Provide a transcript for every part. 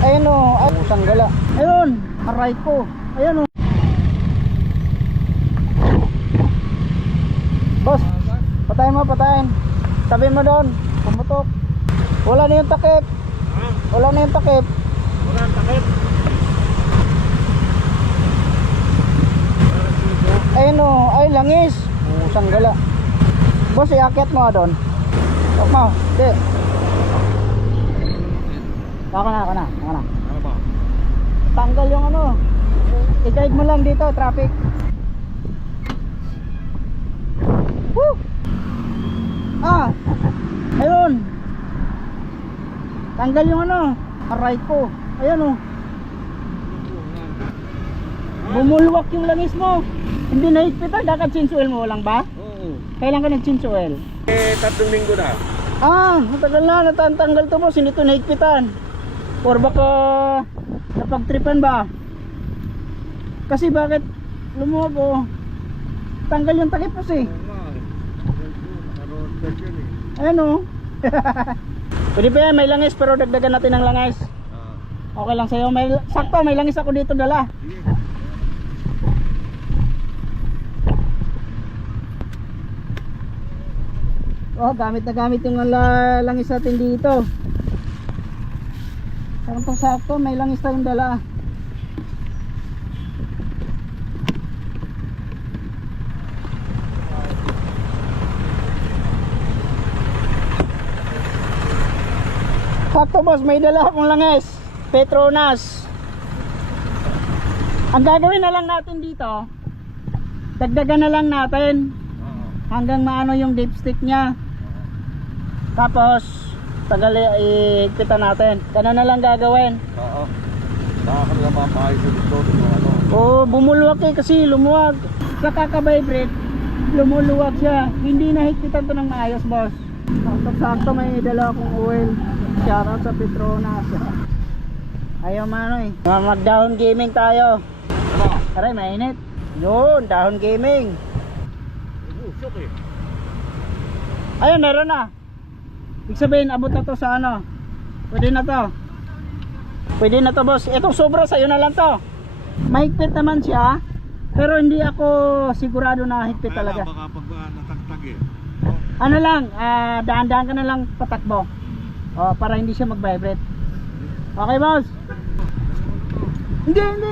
Ayun o, pusang gala. Ayun, aray ko. Ayun o. Boss, patayin mo, patayin. Tabi mo doon, pumutok. Wala na yung takip. Wala na yung takip. Wala ang takip. Ayun o, ay langis. Pusang gala. Boss, iakyat mo doon. Huwag mo, hindi. Ako na. Ano ba? Tanggal yung ano. I-guide mo lang dito, traffic. Woo! Ayun. Tanggal yung ano. Aray ko. Ayun o. Bumulwak yung langis mo. Hindi nahigpitan, dapat chinsuel mo lang ba? Oo. Kailan ka nag-chinsuel? 3 linggo na. Matagal na, natatanggal to boss, hindi to nahigpitan. Or baka napagtripan ba? Kasi bakit lumuwag o? Tanggal yung takip boss eh. Ayan o. Pwede pa yan, may langis pero dagdagan natin ng langis. Okay lang sa'yo, sakto may langis ako dito dala. Oh, gamit na gamit yung langis natin dito. Sakto may langis tayong dala. Sakto boss, may dala akong langis Petronas. Ang gagawin na lang natin dito, dagdagan na lang natin hanggang maano yung dipstick nya. Tapos tagal ipitan natin. Ganun na lang gagawin. Oo. Baka ka naman mapahayos dito. Oo, bumulwak eh kasi lumuwag. Sa kaka-vibrate, lumuluwag siya. Hindi nahigpitan to ng maayos boss. Sakto may dala akong oil. Shoutout sa Petronas. Ayaw mano eh. Mag-down gaming tayo. Aray, mainit. Yun, down gaming. Usok eh. Ayun, meron na. Ibig sabihin, abot na to sa ano. Pwede na to. Pwede na to boss. Itong sobra sa'yo na lang to. Mahigpit naman siya. Pero hindi ako sigurado na higpit talaga. Baka pag natagtag eh. Ano lang, daan-daan ka na lang patakbo. Para hindi siya mag-vibrate. Okay boss? Hindi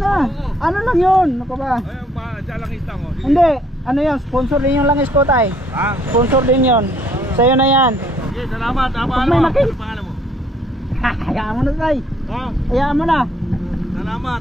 na. Ano lang yun? Ano ba? Ayun ba, dyan lang istang oh. Hindi. Ano yun? Sponsor din yung langis ko tay. Ha? Sponsor din yun. Sa'yo na yan. Sige, salamat. Pag may Ano pangalan mo? Hayaan mo na tay. Ha? Hayaan mo na. Salamat.